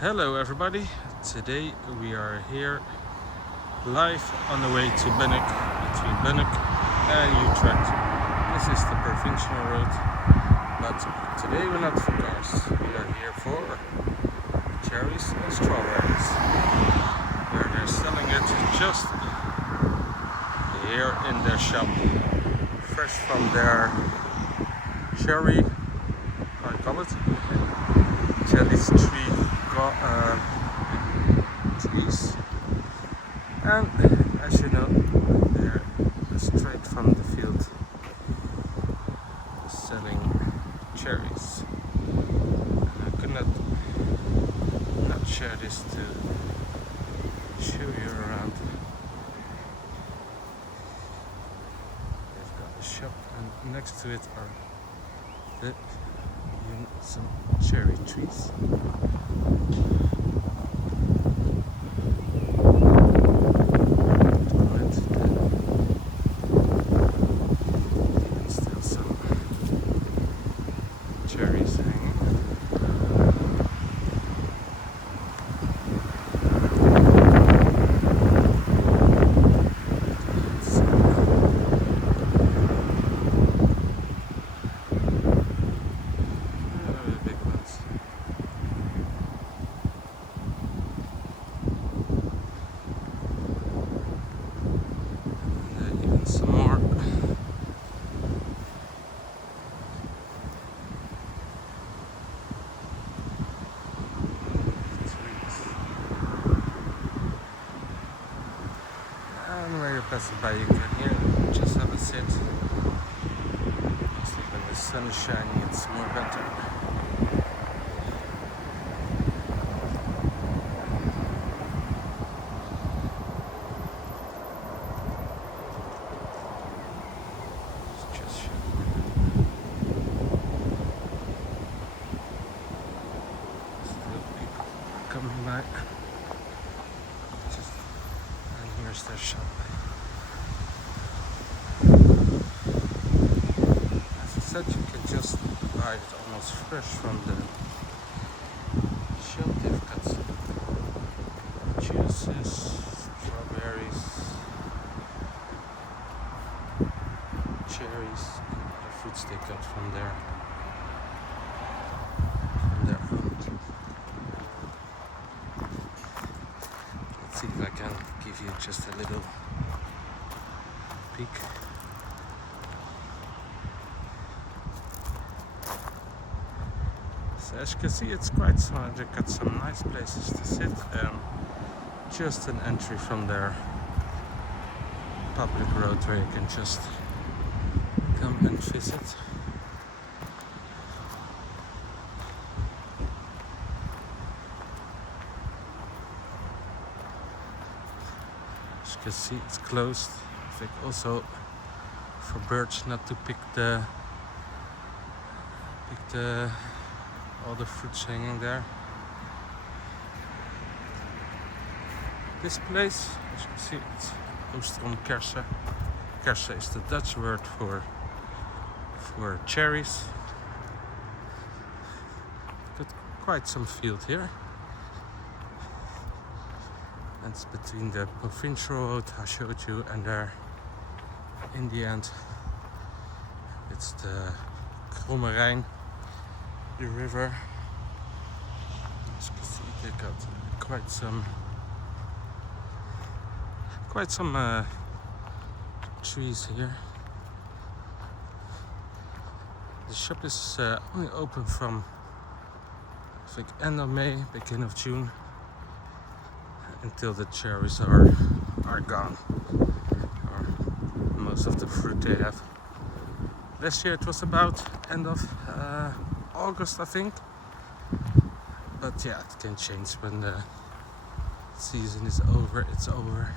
Hello everybody, today we are here live on the way to Benuk, between Benuk and Utrecht. This is the provincial road, but today we're not for cars, we are here for cherries and strawberries, where they're selling it just here in their shop, fresh from their cherry, how do you call it? Cherries trees, and as you know, they're straight from the field selling cherries. And I could not share this to show you around. They've got a shop, and next to it are some cherry trees. Still some cherries hanging. Some more. And when you're passing by, you can here just have a sit. Mostly when the sun is shining, it's more better. Coming by, and here's their shop. As I said, you can just buy it almost fresh from the shop. They've got some juices, strawberries, cherries, the fruits they got from their farm. Let's see if I can give you just a little peek. So as you can see, it's quite small. They've got some nice places to sit, and just an entry from their public road where you can just come and visit. As you can see, it's closed. I think also for birds not to pick all the fruits hanging there. This place, as you can see, it's Oostrom kersen. Kersen is the Dutch word for cherries. Got quite some field here. And it's between the provincial road I showed you and there, in the end, it's the Kromme Rijn, the river. As you can see, they got quite some trees here. The shop is only open from, I think, end of May, beginning of June, until the cherries are gone, or most of the fruit they have. Last year it was about end of August, I think, but yeah, it can change when the season is over. It's over.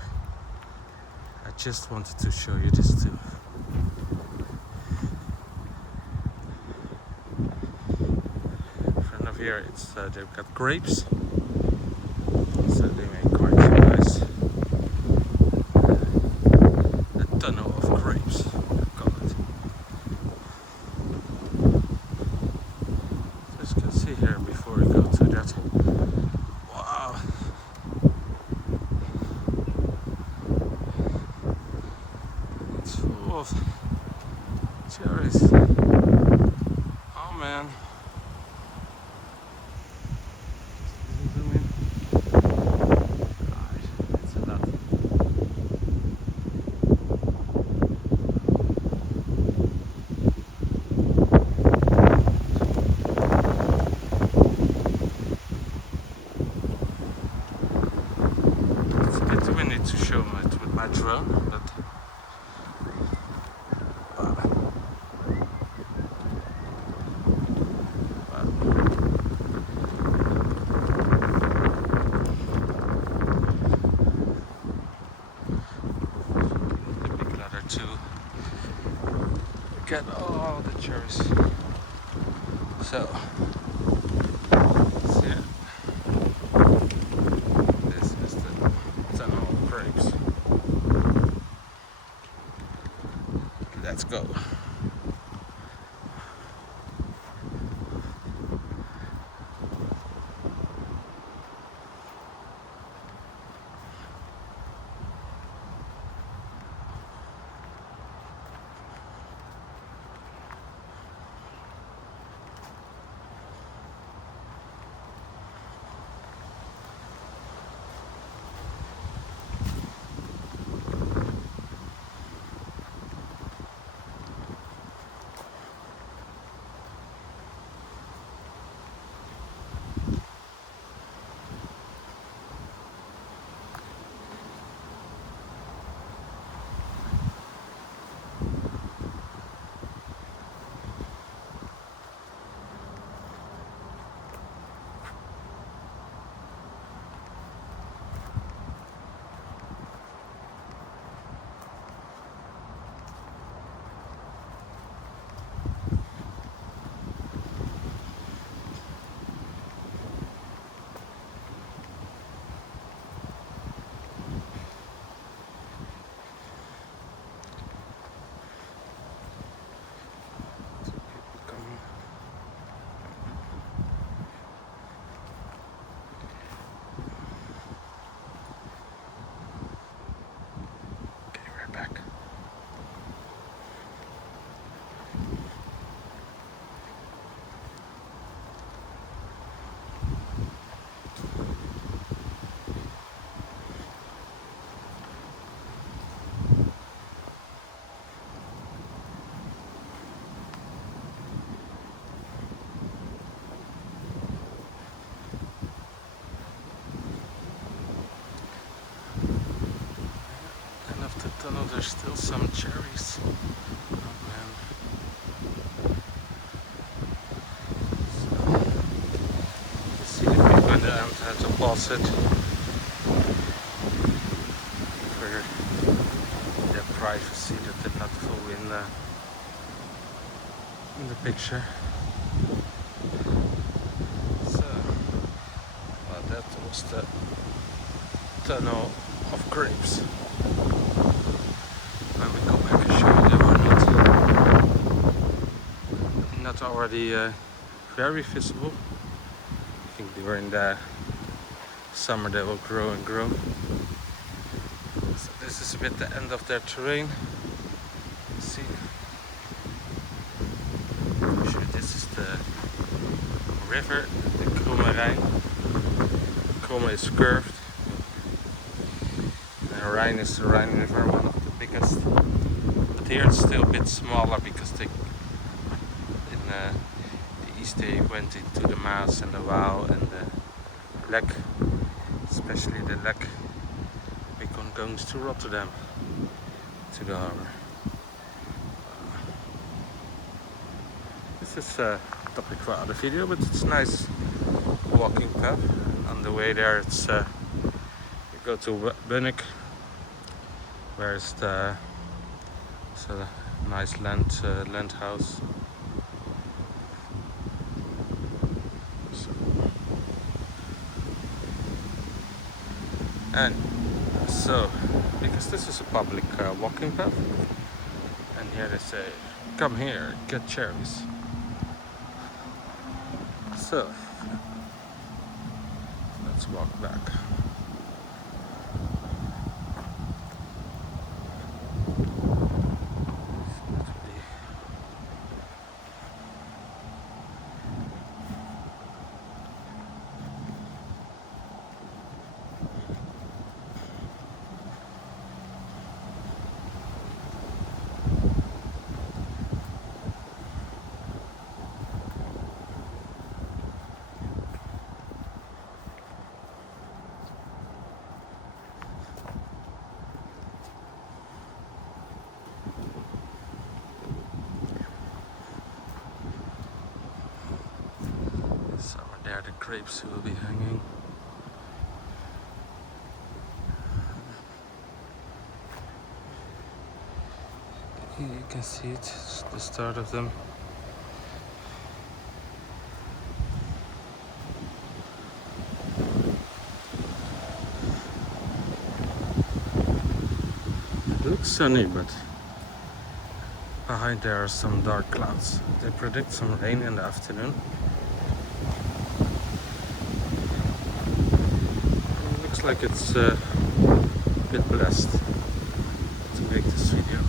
I just wanted to show you this too. In front of here, it's they've got grapes, so they make quite a nice a tunnel of grapes, I call it. So as you can see here, before we go to that nice. Oh man. Zoom in. Gosh, it's a lot. It's a bit windy to show it with my drone, but to get all the cherries. So, see it? This is the tunnel of grapes. Let's go. Back. End of the tunnel, there's still some cherries. Oh man. You see the people in the end had to pause it for their privacy that did not fall in the picture. So, well, that was the tunnel of grapes. When we go back and show they were not already very visible. I think during the summer they will grow and grow. So this is a bit the end of their terrain. See, sure, this is the river, the Kromme Rijn. Kromme is curved. And Rijn is the Rhine River, one of the biggest. But here it's still a bit smaller because they, in the east they went into the Maas and the Waal and the Lek, especially the Lek, big one goes to Rotterdam, to the harbor. This is a topic for other video, but it's a nice walking path. On the way there, it's you go to Benuk, where it's a nice land house. And so, because this is a public walking path, and here they say, come here, get cherries. So, let's walk back. where the grapes will be hanging. Here you can see it's the start of them. It looks sunny, but behind there are some dark clouds. They predict some rain in the afternoon. It looks like it's a bit blessed to make this video.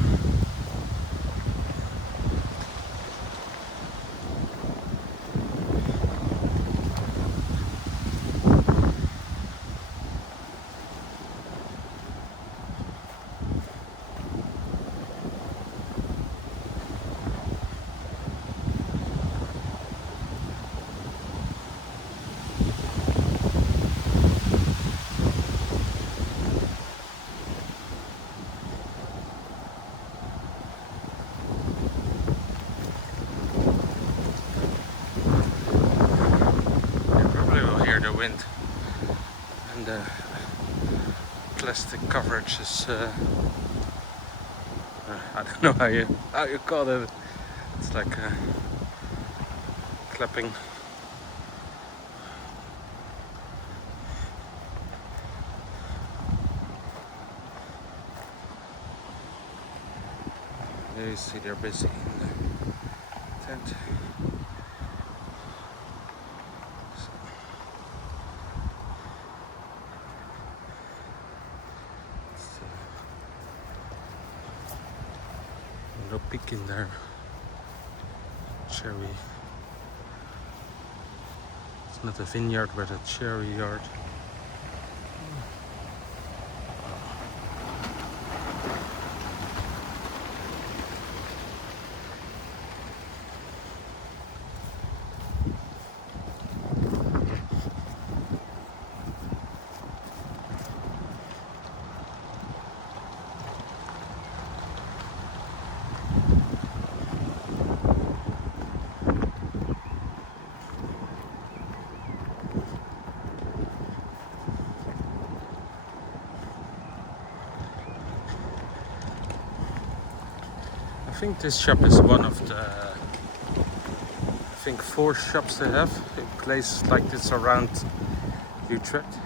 The wind and the plastic coverage is I don't know how you call it. It's like clapping. There you see they're busy in the tent. No peak in there. Cherry. It's not a vineyard, but a cherry yard. I think this shop is one of the, I think 4 shops they have in places like this around Utrecht.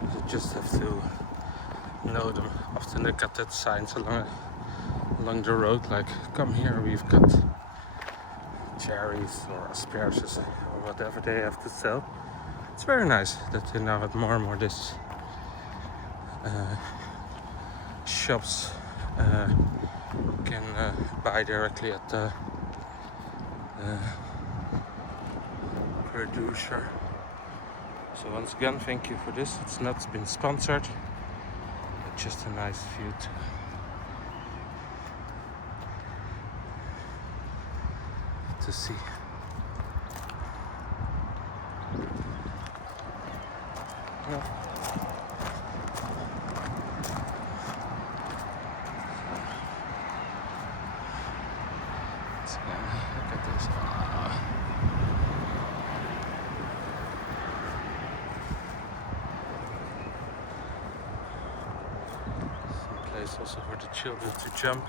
You just have to know them. Often they got that signs along the road, like come here, we've got cherries or asparagus or whatever they have to sell. It's very nice that they now have more and more this shops can buy directly at the producer. So once again, thank you for this. It's not been sponsored, but just a nice view to see. Yeah. Look at this. Some place also for the children to jump.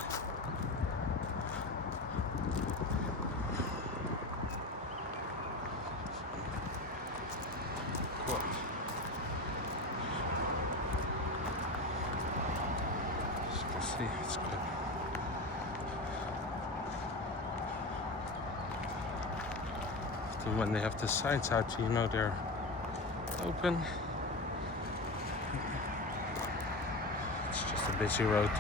Cool. As you can see, it's good. When they have the signs out, you know they're open. It's just a busy road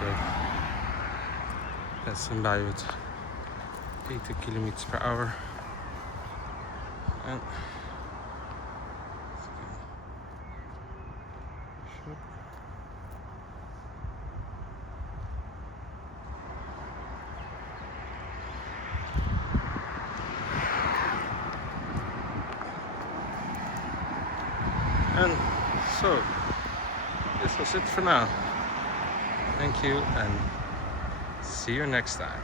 passing by with 80 kilometers per hour. And so, this was it for now. Thank you and see you next time.